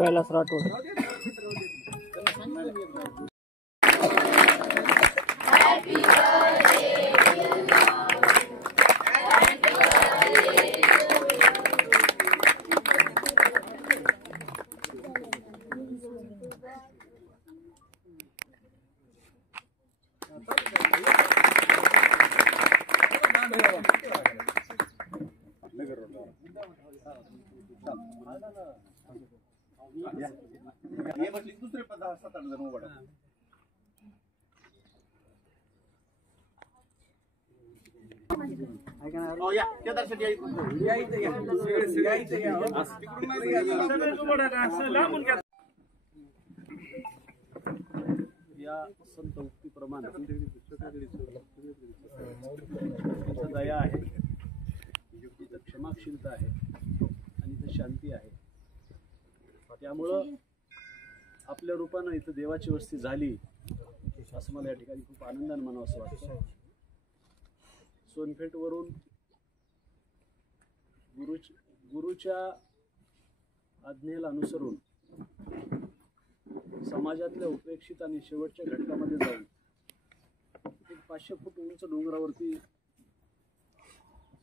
कैलास राठोड ये बसली दुसरे 7-8 जण उभा या त्या दर्शन या संत उक्तीप्रमाणे दया आहे, तिथं क्षमाशीलता आहे आणि इथं शांती आहे. त्यामुळं आपल्या रूपानं इथं देवाची वस्ती झाली असं मला या ठिकाणी खूप आनंदाने म्हणावं असं वाटतं. सोनपेठवरून गुरुच्या आज्ञेला अनुसरून समाजातल्या उपेक्षित आणि शेवटच्या घटकामध्ये जाऊन एक 500 फूट उंच डोंगरावरती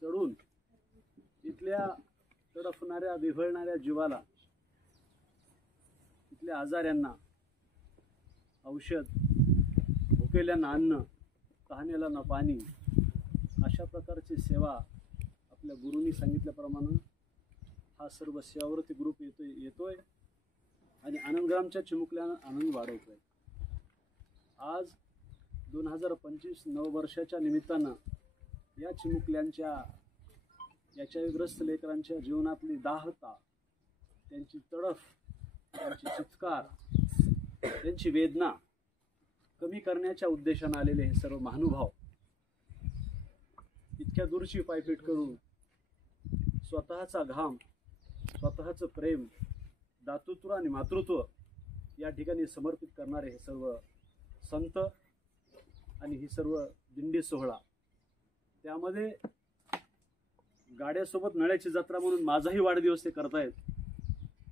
चढून इथल्या तडफणाऱ्या विव्हळणाऱ्या जीवाला, इथल्या आजाऱ्यांना औषध, भुकेल्यांना अन्न, तहानेल्यांना पाणी, अशा प्रकारची सेवा आपल्या गुरूंनी सांगितल्याप्रमाणे हा सर्व सेवावृत्ती ग्रुप येतोय आणि आनंदग्रामच्या चिमुकल्यानं आनंद वाढवतोय. आज 2025 नववर्षाच्या निमित्तानं या चिमुकल्यांच्या, याच्याग्रस्त लेकरांच्या जीवनातली दाहता, त्यांची तडफ, त्यांची चित्कार, त्यांची वेदना कमी करण्याच्या उद्देशाने आलेले हे सर्व महानुभाव इतक्या दूरची पायपीट करून स्वतःचा घाम, स्वतःचं प्रेम, दातृत्व आणि मातृत्व या ठिकाणी समर्पित करणारे हे सर्व संत आणि ही सर्व दिंडी सोहळा, त्यामध्ये गाड्यासोबत नळ्याची जत्रा म्हणून माझाही वाढदिवस ते करतायत.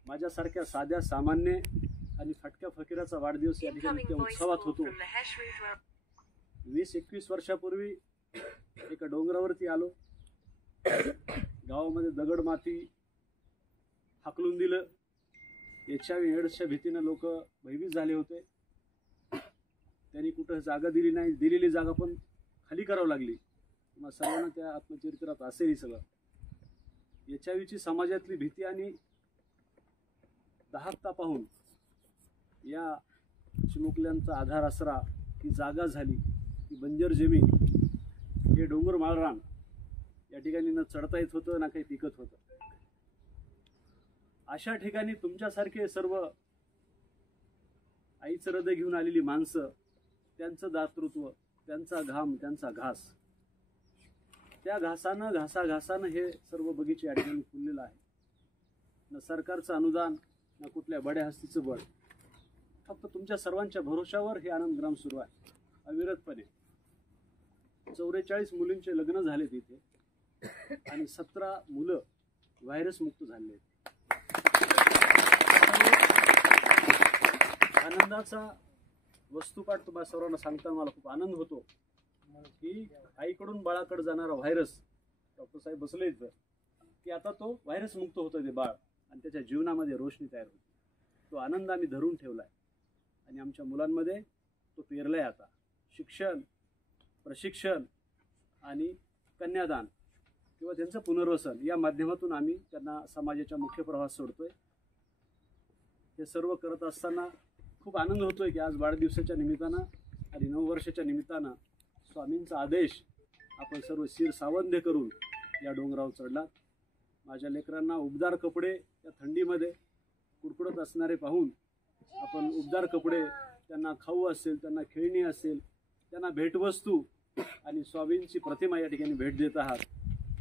माझ्यासारख्या साध्या सामान्य आणि फटक्या फकीराचा वाढदिवस या ठिकाणी त्या उत्सवात होतो. 20-21 वर्षापूर्वी एका डोंगरावरती आलो, गावामध्ये दगड माती हाकलून दिलं. एड्सच्या भीतीनं लोक भयभीत झाले होते. त्यांनी कुठं जागा दिली नाही, दिलेली जागा पण खाली करावं लागली. मग सर्वांना त्या आत्मचरित्रात असेलही सगळं. HIVची समाजातली भीती आणि दाहकता पाहून या चिमुकल्यांचा आधार आसरा, ही जागा झाली, ही बंजर जमीन, हे डोंगर माळरान या ठिकाणी न चढता येत होतं ना काही पिकत होतं. अशा ठिकाणी तुमच्यासारखे सर्व आईचं हृदय घेऊन आलेली माणसं, त्यांचं दातृत्व, त्यांचा घाम, त्यांचा घास, त्या घासानं हे सर्व बगीचे या ठिकाणी फुललेलं आहे. न सरकारचं अनुदान, न कुठल्या बड्या हस्तीचं बळ, फक्त तुमच्या सर्वांच्या भरोशावर हे आनंदग्राम सुरू आहे अविरतपणे. 44 मुलींचे लग्न झाले तिथे आणि 17 मुलं व्हायरस मुक्त झाले आहेत. आनंदाचा वस्तुपाठ तुम्हाला सर्वांना सांगताना मला खूप आनंद होतो की आईकडून बाळाकडे जाणारा व्हायरस, डॉक्टर साहेब बसले इथं, की आता तो व्हायरस मुक्त होतो ते बाळ आणि त्याच्या जीवनामध्ये रोशनी तयार होते. तो आनंद आम्ही धरून ठेवलाय. आणि आमच्या मुलांमध्ये तो पेरलाय आता. शिक्षण, प्रशिक्षण आणि कन्यादान किंवा त्यांचं पुनर्वसन या माध्यमातून आम्ही त्यांना समाजाच्या मुख्य प्रवाहात सोडतोय. हे सर्व करत असताना खूप आनंद होतोय की आज वाढदिवसाच्या निमित्तानं आणि नववर्षाच्या निमित्तानं स्वामींचा आदेश आपण सर्व शिर सावंध्य करून या डोंगरावर चढलात. माझ्या लेकरांना उबदार कपडे या थंडीमध्ये कुडकुडत असणारे पाहून आपण उबदार कपडे, त्यांना खाऊ असेल, त्यांना खेळणी असेल, त्यांना भेटवस्तू आणि स्वामींची प्रतिमा या ठिकाणी भेट देत आहात.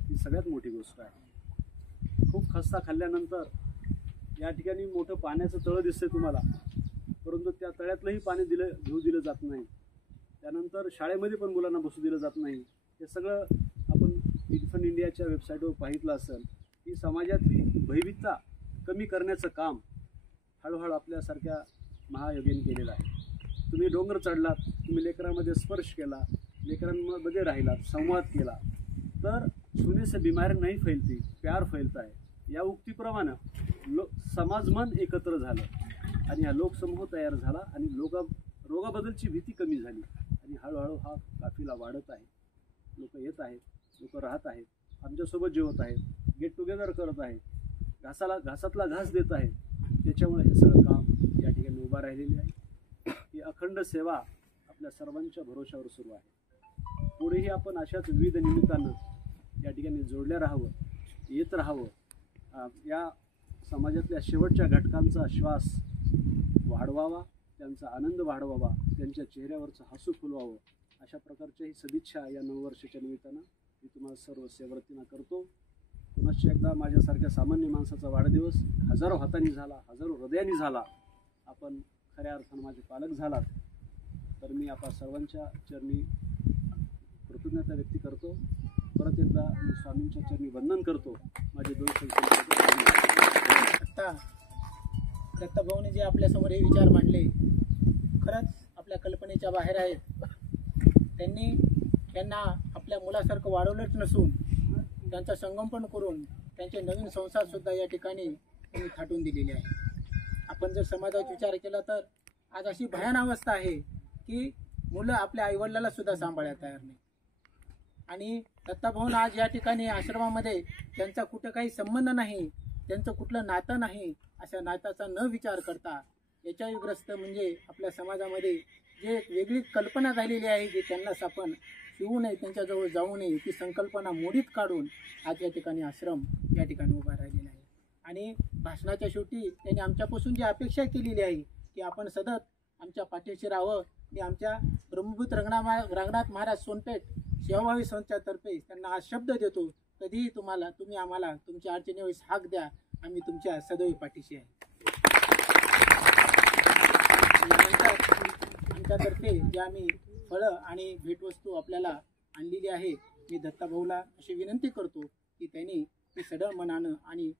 ही सगळ्यात मोठी गोष्ट आहे. खूप खस्ता खाल्ल्यानंतर या ठिकाणी मोठं पाण्याचं तळं दिसतंय तुम्हाला, परंतु त्या तळ्यातलंही पाणी घेऊ दिलं जात नाही. त्यानंतर शाळेमध्ये पण मुलांना बसू दिलं जात नाही. हे सगळं आपण इन्फंट इंडियाच्या वेबसाईटवर पाहितलं असेल की समाजातली भयभीतता कमी करण्याचं काम हळूहळू आपल्यासारख्या महायोगीने केलेलं आहे. तुम्ही डोंगर चढलात, तुम्ही लेकरांमध्ये स्पर्श केला, लेकरांमध्ये राहिलात, संवाद केला, तर छूने से बीमारी नहीं फैलती, प्यार फैलता है. या उक्तीप्रमाणे समाज मन एकत्र झालं आणि हा लोकसमूह तयार झाला आणि रोगाबद्दलची भीती कमी झाली आणि हळूहळू हा काफिला वाढत आहे. लोक येत आहेत, लोक राहत आहेत, आमच्यासोबत जेवत आहेत, गेट टुगेदर करत आहेत, घासातला घास देत आहेत. त्याच्यामुळे हे सगळं काम या ठिकाणी उभा राहिलेली आहे. ही अखंड सेवा आपल्या सर्वांच्या भरोशावर सुरू आहे. पुढेही आपण अशाच विविध निमित्तानं या ठिकाणी जोडल्या राहावं, येत राहावं. या समाजातल्या शेवटच्या घटकांचा श्वास वाढवावा, त्यांचा आनंद वाढवावा, त्यांच्या चेहऱ्यावरचं हसू फुलवावं. अशा प्रकारच्या ही सदिच्छा या नववर्षाच्या निमित्तानं मी तुम्हाला सर्व सेवरतीनं करतो. पुनश्च एकदा माझ्यासारख्या सामान्य माणसाचा वाढदिवस हजारो हातांनी झाला, हजारो हृदयाने झाला. आपण खऱ्या अर्थानं माझे पालक झालात, तर मी आपल्या सर्वांच्या चरणी कृतज्ञता व्यक्त करतो. परत एकदा मी स्वामींच्या चरणी वंदन करतो. माझे दोन आता दत्ताभाऊने जे आपल्यासमोर हे विचार मांडले खरंच आपल्या कल्पनेच्या बाहेर आहेत. त्यांना आपल्या मुलासारखं वाढवलंच नसून त्यांचा संगोपन करून त्यांचे नवीन संसारसुद्धा या ठिकाणी त्यांनी थाटून दिलेले आहे. आपण जर समाजाचा विचार केला तर आज अशी भयान अवस्था आहे की मुलं आपल्या आईवडिलाला सुद्धा सांभाळायला तयार नाही. आणि दत्ताभाऊन आज या ठिकाणी आश्रमामध्ये त्यांचा कुठं काही संबंध नाही, त्यांचं कुठलं नातं नाही, अशा नात्याचा न विचार करता याच्याग्रस्त म्हणजे आपल्या समाजामध्ये जे एक वेगळी कल्पना झालेली आहे की त्यांनाच आपण शिवू नये, त्यांच्याजवळ जाऊ नये, ती संकल्पना मोडीत काढून आज या ठिकाणी आश्रम या ठिकाणी उभा राहिलेला आहे. आणि भाषणाच्या शेवटी त्यांनी आमच्यापासून जी अपेक्षा केलेली आहे की आपण सतत आमच्या पाठीशी राहावं. मी आमच्या ब्रह्मभूत रंगनाथ महाराज सोनपेठ सेवाभावी संस्थातर्फे त्यांना हा शब्द देतो, कधीही तुम्ही आम्हाला तुमच्या अडचणीवेळेस हाक द्या, आम्ही तुमच्या सदैव पाठीशी आहे. आमच्यातर्फे जे आम्ही फळं आणि भेटवस्तू आपल्याला आणलेली आहे, मी दत्ताभाऊला अशी विनंती करतो की त्यांनी ते सढळ मनानं आणि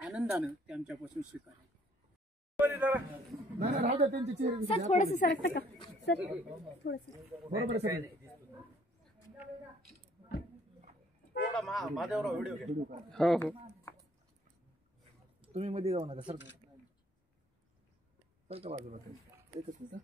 आनंदानं ते आमच्यापासून स्वीकारावे. सर थोडंसं सरकता का सर, थोडंसं महादेवराव व्हिडिओ हो हो, तुम्ही मध्ये जाऊ नका सर, का बाजूला एकच मिनिट.